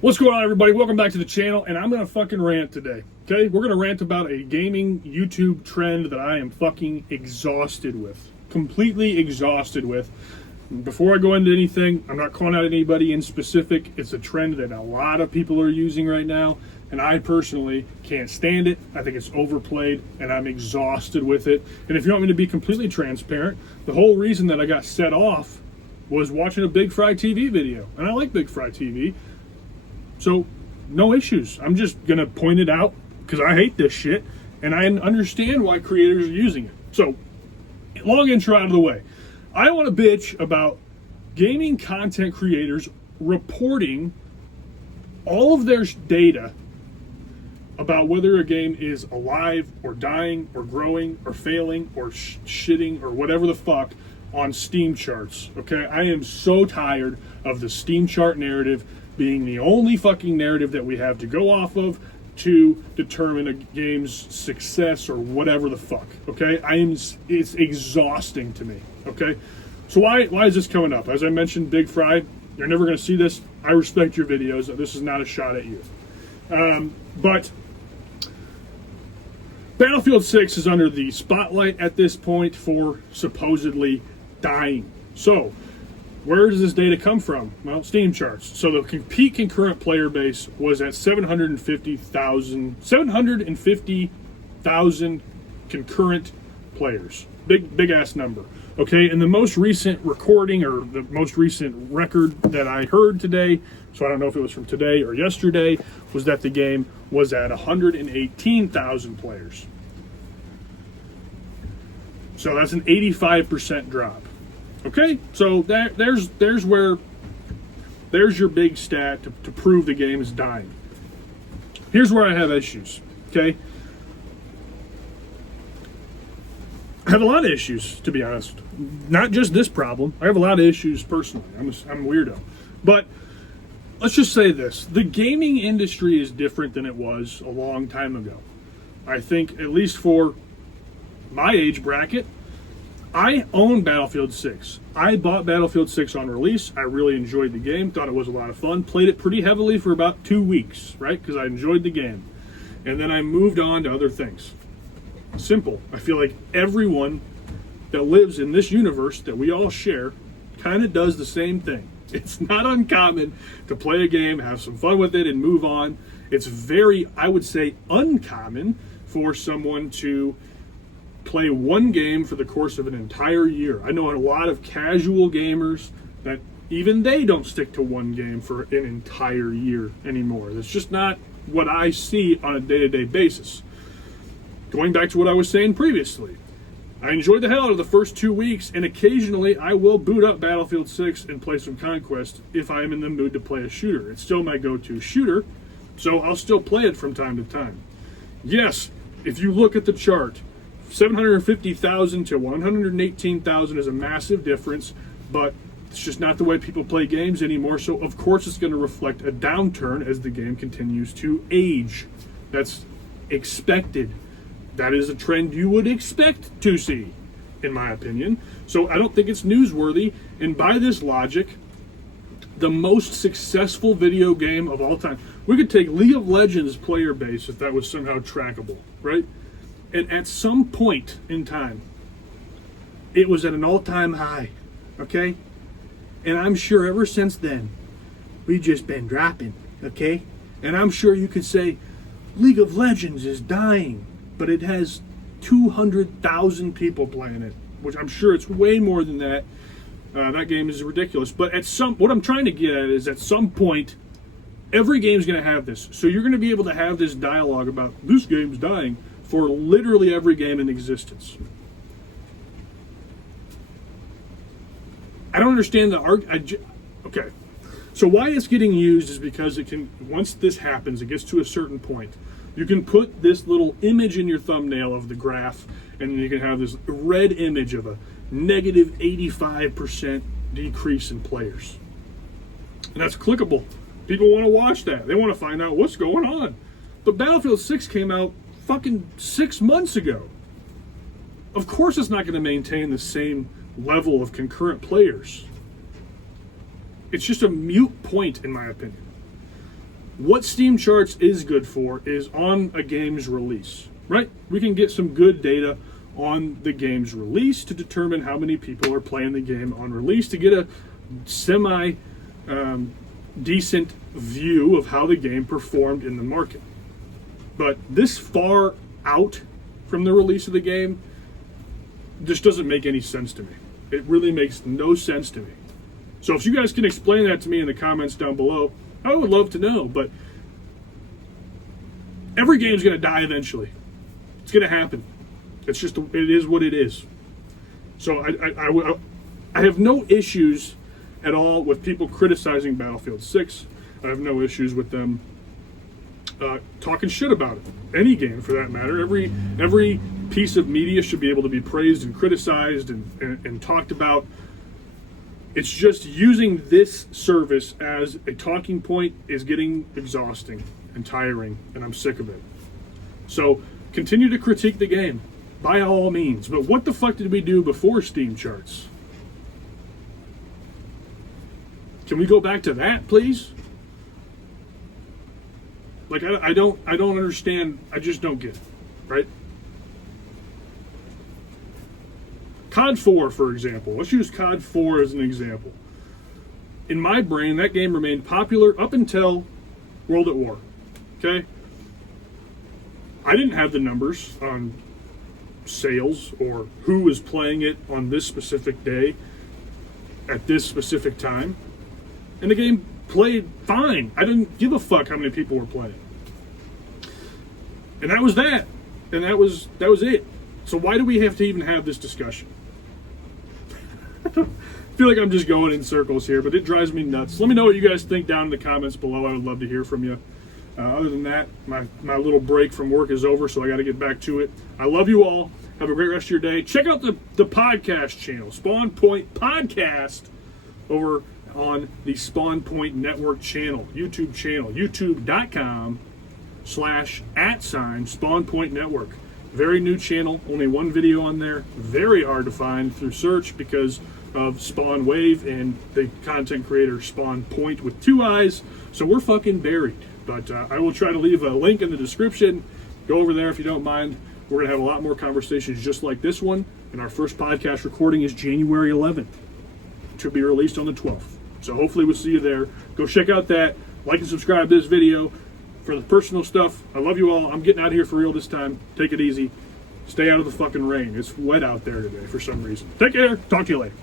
What's going on, everybody? Welcome back to the channel, and I'm going to fucking rant today, okay? We're going to rant about a gaming YouTube trend that I am fucking exhausted with. Completely exhausted with. Before I go into anything, I'm not calling out anybody in specific. It's a trend that a lot of people are using right now, and I personally can't stand it. I think it's overplayed, and I'm exhausted with it. And if you want me to be completely transparent, the whole reason that I got set off was watching a Big Fry TV video, and I like Big Fry TV. So, no issues. I'm just going to point it out because I hate this shit and I understand why creators are using it. So, long intro out of the way. I want to bitch about gaming content creators reporting all of their data about whether a game is alive or dying or growing or failing or shitting or whatever the fuck on Steam charts. Okay? I am so tired of the Steam chart narrative being the only fucking narrative that we have to go off of to determine a game's success or whatever the fuck, okay? It's exhausting to me, okay? So why is this coming up? As I mentioned, Big Fry, you're never going to see this. I respect your videos. This is not a shot at you. But Battlefield 6 is under the spotlight at this point for supposedly dying. So, where does this data come from? Well, Steam charts. So the peak concurrent player base was at 750,000 concurrent players. Big ass number. Okay, and the most recent recording or the most recent record that I heard today, so I don't know if it was from today or yesterday, was that the game was at 118,000 players. So that's an 85% drop. Okay, so there's your big stat to prove the game is dying. Here's where I have issues, okay? I have a lot of issues, to be honest. Not just this problem. I have a lot of issues personally. I'm a weirdo. But let's just say this. The gaming industry is different than it was a long time ago. I think, at least for my age bracket, I own Battlefield 6. I bought Battlefield 6 on release. I really enjoyed the game. Thought it was a lot of fun. Played it pretty heavily for about 2 weeks, right? Because I enjoyed the game. And then I moved on to other things. Simple. I feel like everyone that lives in this universe that we all share kind of does the same thing. It's not uncommon to play a game, have some fun with it, and move on. It's very, I would say, uncommon for someone to play one game for the course of an entire year. I know a lot of casual gamers that even they don't stick to one game for an entire year anymore. That's just not what I see on a day-to-day basis. Going back to what I was saying previously, I enjoyed the hell out of the first 2 weeks, and occasionally I will boot up Battlefield 6 and play some Conquest if I'm in the mood to play a shooter. It's still my go-to shooter, so I'll still play it from time to time. Yes, if you look at the chart, 750,000 to 118,000 is a massive difference, but it's just not the way people play games anymore. So, of course, it's going to reflect a downturn as the game continues to age. That's expected. That is a trend you would expect to see, in my opinion. So, I don't think it's newsworthy. And by this logic, the most successful video game of all time, we could take League of Legends player base if that was somehow trackable, right? And at some point in time, it was at an all-time high, okay? And I'm sure ever since then, we've just been dropping, okay? And I'm sure you could say, League of Legends is dying, but it has 200,000 people playing it, which I'm sure it's way more than that. That game is ridiculous. But what I'm trying to get at is at some point, every game's going to have this. So you're going to be able to have this dialogue about this game's dying for literally every game in existence. I don't understand the argument. Okay, so why it's getting used is because it can, once this happens, it gets to a certain point, you can put this little image in your thumbnail of the graph, and you can have this red image of a negative 85% decrease in players. And that's clickable. People want to watch that. They want to find out what's going on. But Battlefield 6 came out fucking 6 months ago. Of course it's not going to maintain the same level of concurrent players. It's just a mute point, in my opinion. what Steam Charts is good for is on a game's release, right? We can get some good data on the game's release to determine how many people are playing the game on release to get a semi decent view of how the game performed in the market. But this far out from the release of the game just doesn't make any sense to me. It really makes no sense to me. So if you guys can explain that to me in the comments down below, I would love to know. But every game's going to die eventually. It's going to happen. It's just, it is what it is. So I have no issues at all with people criticizing Battlefield 6. I have no issues with them talking shit about it. Any game, for that matter. Every piece of media should be able to be praised and criticized and talked about. It's just using this service as a talking point is getting exhausting and tiring, and I'm sick of it. So continue to critique the game, by all means. But what the fuck did we do before Steam Charts? Can we go back to that, please? Like, I don't understand. I just don't get it, right? COD 4, for example. Let's use COD 4 as an example. In my brain, that game remained popular up until World at War. Okay? I didn't have the numbers on sales or who was playing it on this specific day at this specific time. And the game played fine. I didn't give a fuck how many people were playing. And that was that. And that was it. So why do we have to even have this discussion? I feel like I'm just going in circles here, but it drives me nuts. Let me know what you guys think down in the comments below. I would love to hear from you. Other than that, my little break from work is over, so I got to get back to it. I love you all. Have a great rest of your day. Check out the podcast channel, Spawn Point Podcast, over on the Spawn Point Network channel, YouTube channel, youtube.com/@Spawn Point Network. Very new channel, only one video on there. Very hard to find through search because of Spawn Wave and the content creator Spawn Point with 2 eyes. So we're fucking buried. But I will try to leave a link in the description. Go over there if you don't mind. We're going to have a lot more conversations just like this one. And our first podcast recording is January 11th. To be released on the 12th. So hopefully we'll see you there. Go check out that. Like and subscribe to this video. For the personal stuff, I love you all. I'm getting out of here for real this time. Take it easy. Stay out of the fucking rain. It's wet out there today for some reason. Take care. Talk to you later.